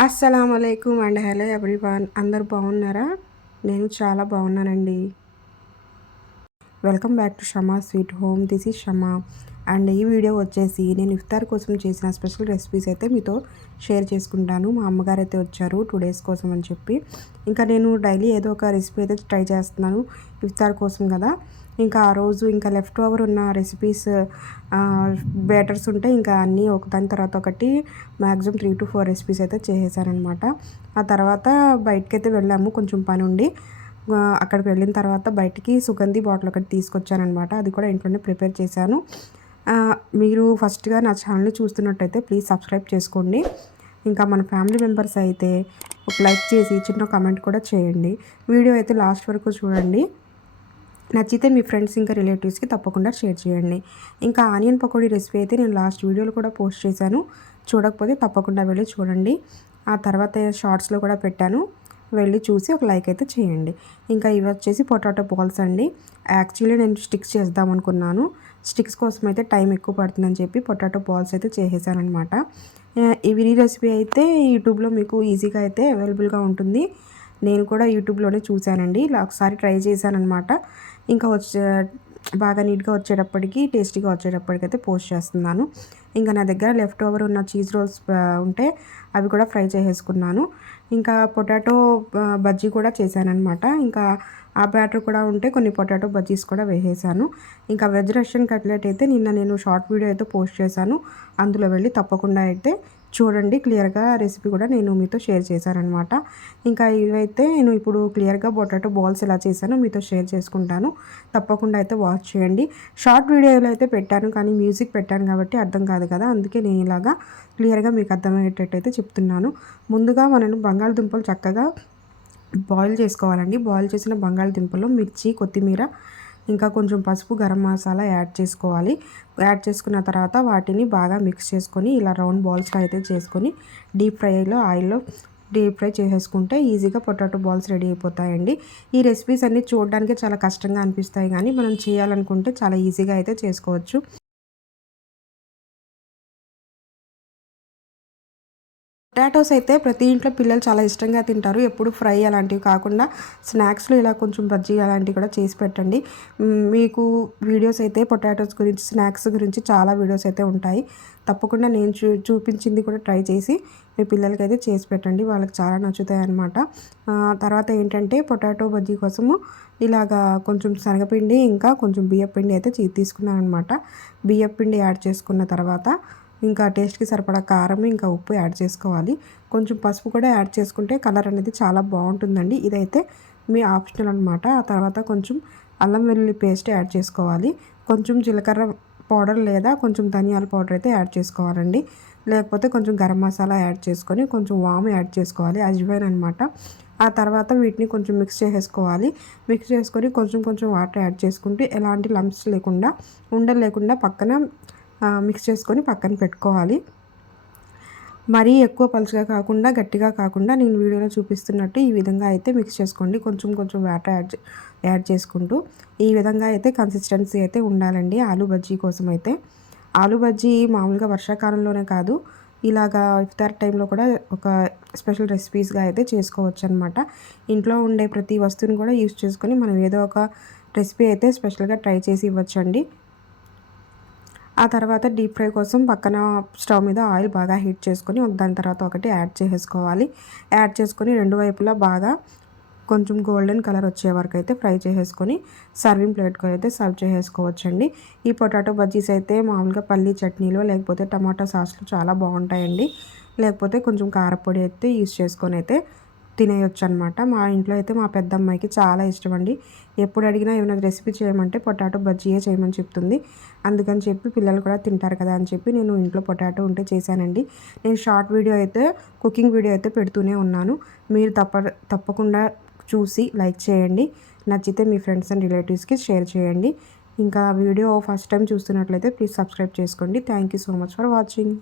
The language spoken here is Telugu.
అస్సలం అయికం అండ్ హలో ఎవ్రీవన్. అందరు బాగున్నారా? నేను చాలా బాగున్నానండి. Welcome back to Shama sweet home. This is Shama. And ఈ వీడియో వచ్చేసి నేను ఇఫ్తార్ కోసం చేసిన స్పెషల్ రెసిపీస్ అయితే మీతో షేర్ చేసుకుంటాను. మా అమ్మగారు అయితే వచ్చారు టూ డేస్ కోసం అని చెప్పి. ఇంకా నేను డైలీ ఏదో ఒక రెసిపీ అయితే ట్రై చేస్తున్నాను ఇఫ్తార్ కోసం కదా. ఇంకా ఆ రోజు ఇంకా లెఫ్ట్ ఓవర్ ఉన్న రెసిపీస్ బ్యాటర్స్ ఉంటే ఇంకా అన్నీ ఒకదాని తర్వాత ఒకటి maximum three to four recipes అయితే చేసేసానమాట ఆ తర్వాత బయటకైతే వెళ్ళాము కొంచెం పని ఉండి. అక్కడికి వెళ్ళిన తర్వాత బయటికి సుగంధి బాటిల్ ఒకటి తీసుకొచ్చానమాట అది కూడా ఇంట్లోనే ప్రిపేర్ చేశాను. మీరు ఫస్ట్గా నా ఛానల్ని చూస్తున్నట్టయితే ప్లీజ్ సబ్స్క్రైబ్ చేసుకోండి. ఇంకా మన ఫ్యామిలీ మెంబర్స్ అయితే ఒక లైక్ చేసి చిన్న కమెంట్ కూడా చేయండి. వీడియో అయితే లాస్ట్ వరకు చూడండి. నచ్చితే మీ ఫ్రెండ్స్ ఇంకా రిలేటివ్స్కి తప్పకుండా షేర్ చేయండి. ఇంకా ఆనియన్ పకోడీ రెసిపీ అయితే నేను లాస్ట్ వీడియోలో కూడా పోస్ట్ చేశాను. చూడకపోతే తప్పకుండా వెళ్ళి చూడండి. ఆ తర్వాత షార్ట్స్లో కూడా పెట్టాను. వెళ్ళి చూసి ఒక లైక్ అయితే చేయండి. ఇంకా ఇవి వచ్చేసి పొటాటో బాల్స్ అండి. యాక్చువల్లీ నేను స్టిక్స్ చేద్దాం అనుకున్నాను. స్టిక్స్ కోసం అయితే టైం ఎక్కువ పడుతుందని చెప్పి పొటాటో బాల్స్ అయితే చేసేసానమాట అనమాట ఇవి రెసిపీ అయితే యూట్యూబ్లో మీకు ఈజీగా అయితే అవైలబుల్గా ఉంటుంది. నేను కూడా యూట్యూబ్లోనే చూశానండి. ఇలా ఒకసారి ట్రై చేశానమాట ఇంకా వచ్చే బాగా నీట్గా వచ్చేటప్పటికి టేస్టీగా వచ్చేటప్పటికైతే పోస్ట్ చేస్తున్నాను. ఇంకా నా దగ్గర లెఫ్ట్ ఓవర్ ఉన్న చీజ్ రోల్స్ ఉంటే అవి కూడా ఫ్రై చేసేసుకున్నాను. ఇంకా పొటాటో బజ్జీ కూడా చేశానమాట ఇంకా ఆ బ్యాటర్ కూడా ఉంటే కొన్ని పొటాటో బజ్జీస్ కూడా వేసేసాను. ఇంకా వెజ్ రష్యన్ కట్లెట్ అయితే నిన్న నేను షార్ట్ వీడియో అయితే పోస్ట్ చేశాను. అందులో వెళ్ళి తప్పకుండా అయితే చూడండి క్లియర్గా రెసిపీ కూడా నేను మీతో షేర్ చేశానమాట ఇంకా ఇవైతే నేను ఇప్పుడు క్లియర్గా పొటాటో బాల్స్ ఎలా చేశానో మీతో షేర్ చేసుకుంటాను. తప్పకుండా అయితే వాచ్ చేయండి. షార్ట్ వీడియోలో అయితే పెట్టాను కానీ మ్యూజిక్ పెట్టాను కాబట్టి అర్థం కాదు కదా. అందుకే నేను ఇలాగా క్లియర్గా మీకు అర్థమయ్యేటట్టయితే చెప్తున్నాను. ముందుగా మనం బంగాళదుంపలు చక్కగా బాయిల్ చేసుకోవాలండి. బాయిల్ చేసిన బంగాళదుంపలు మిర్చి కొత్తిమీర ఇంకా కొంచెం పసుపు గరం మసాలా యాడ్ చేసుకోవాలి. యాడ్ చేసుకున్న తర్వాత వాటిని బాగా మిక్స్ చేసుకొని ఇలా రౌండ్ బాల్స్లో అయితే చేసుకొని డీప్ ఫ్రైలో ఆయిల్లో డీప్ ఫ్రై చేసేసుకుంటే ఈజీగా పొటాటో బాల్స్ రెడీ అయిపోతాయండి. ఈ రెసిపీస్ అన్నీ చూడడానికి చాలా కష్టంగా అనిపిస్తాయి కానీ మనం చేయాలనుకుంటే చాలా ఈజీగా అయితే చేసుకోవచ్చు. పొటాటోస్ అయితే ప్రతి ఇంట్లో పిల్లలు చాలా ఇష్టంగా తింటారు. ఎప్పుడు ఫ్రై అలాంటివి కాకుండా స్నాక్స్లో ఇలా కొంచెం బజ్జీ అలాంటివి కూడా చేసి పెట్టండి. మీకు వీడియోస్ అయితే పొటాటోస్ గురించి స్నాక్స్ గురించి చాలా వీడియోస్ అయితే ఉంటాయి. తప్పకుండా నేను చూ చూపించింది కూడా ట్రై చేసి మీ పిల్లలకి అయితే చేసి పెట్టండి. వాళ్ళకి చాలా నచ్చుతాయి అనమాట తర్వాత ఏంటంటే పొటాటో బజ్జీ కోసము ఇలాగా కొంచెం శనగపిండి ఇంకా కొంచెం బియ్యపిండి అయితే తీసుకున్నాను అనమాట బియ్యపిండి యాడ్ చేసుకున్న తర్వాత ఇంకా టేస్ట్కి సరిపడా కారం ఇంకా ఉప్పు యాడ్ చేసుకోవాలి. కొంచెం పసుపు కూడా యాడ్ చేసుకుంటే కలర్ అనేది చాలా బాగుంటుందండి. ఇదైతే మీ ఆప్షనల్ అనమాట ఆ తర్వాత కొంచెం అల్లం వెల్లుల్లి పేస్ట్ యాడ్ చేసుకోవాలి. కొంచెం జీలకర్ర పౌడర్ లేదా కొంచెం ధనియాల పౌడర్ అయితే యాడ్ చేసుకోవాలండి. లేకపోతే కొంచెం గరం మసాలా యాడ్ చేసుకొని కొంచెం వామ్ యాడ్ చేసుకోవాలి. అజ్వైన్ అనమాట ఆ తర్వాత వీటిని కొంచెం మిక్స్ చేసేసుకోవాలి. మిక్స్ చేసుకొని కొంచెం కొంచెం వాటర్ యాడ్ చేసుకుంటే ఎలాంటి లంప్స్ లేకుండా ఉండలు లేకుండా పక్కన మిక్స్ చేసుకొని పక్కన పెట్టుకోవాలి. మరీ ఎక్కువ పలుచగా కాకుండా గట్టిగా కాకుండా నేను వీడియోలో చూపిస్తున్నట్టు ఈ విధంగా అయితే మిక్స్ చేసుకోండి. కొంచెం కొంచెం వాటర్ యాడ్ యాడ్ చేసుకుంటూ ఈ విధంగా అయితే కన్సిస్టెన్సీ అయితే ఉండాలండి ఆలు బజ్జీ కోసం అయితే. ఆలు బజ్జీ మామూలుగా వర్షాకాలంలోనే కాదు ఇలాగా ఇఫ్తార్ టైంలో కూడా ఒక స్పెషల్ రెసిపీస్గా అయితే చేసుకోవచ్చు అనమాట ఇంట్లో ఉండే ప్రతి వస్తువుని కూడా యూస్ చేసుకొని మనం ఏదో ఒక రెసిపీ అయితే స్పెషల్గా ట్రై చేసి ఇవ్వచ్చండి. ఆ తర్వాత డీప్ ఫ్రై కోసం పక్కన స్టవ్ మీద ఆయిల్ బాగా హీట్ చేసుకొని దాని తర్వాత ఒకటి యాడ్ చేసేసుకోవాలి. యాడ్ చేసుకొని రెండు వైపులా బాగా కొంచెం గోల్డెన్ కలర్ వచ్చే వరకు అయితే ఫ్రై చేసేసుకొని సర్వింగ్ ప్లేట్కి అయితే సర్వ్ చేసేసుకోవచ్చండి. ఈ పొటాటో బజ్జీస్ అయితే మామూలుగా పల్లీ చట్నీలో లేకపోతే టమాటా సాస్లు చాలా బాగుంటాయండి. లేకపోతే కొంచెం కారపొడి అయితే యూస్ చేసుకొని అయితే తినేయొచ్చు అనమాట మా ఇంట్లో అయితే మా పెద్దమ్మాయికి చాలా ఇష్టం అండి ఎప్పుడు అడిగినా ఏమైనా రెసిపీ చేయమంటే పొటాటో బజ్జీయే చేయమని చెప్తుంది. అందుకని చెప్పి పిల్లలు కూడా తింటారు కదా అని చెప్పి నేను ఇంట్లో పొటాటో ఉంటే చేశానండి. నేను షార్ట్ వీడియో అయితే కుకింగ్ వీడియో అయితే పెడుతూనే ఉన్నాను. మీరు తప్ప తప్పకుండా చూసి లైక్ చేయండి. నచ్చితే మీ ఫ్రెండ్స్ అండ్ రిలేటివ్స్కి షేర్ చేయండి. ఇంకా వీడియో ఫస్ట్ టైం చూస్తున్నట్లయితే ప్లీజ్ సబ్స్క్రైబ్ చేసుకోండి. Thank you so much for watching.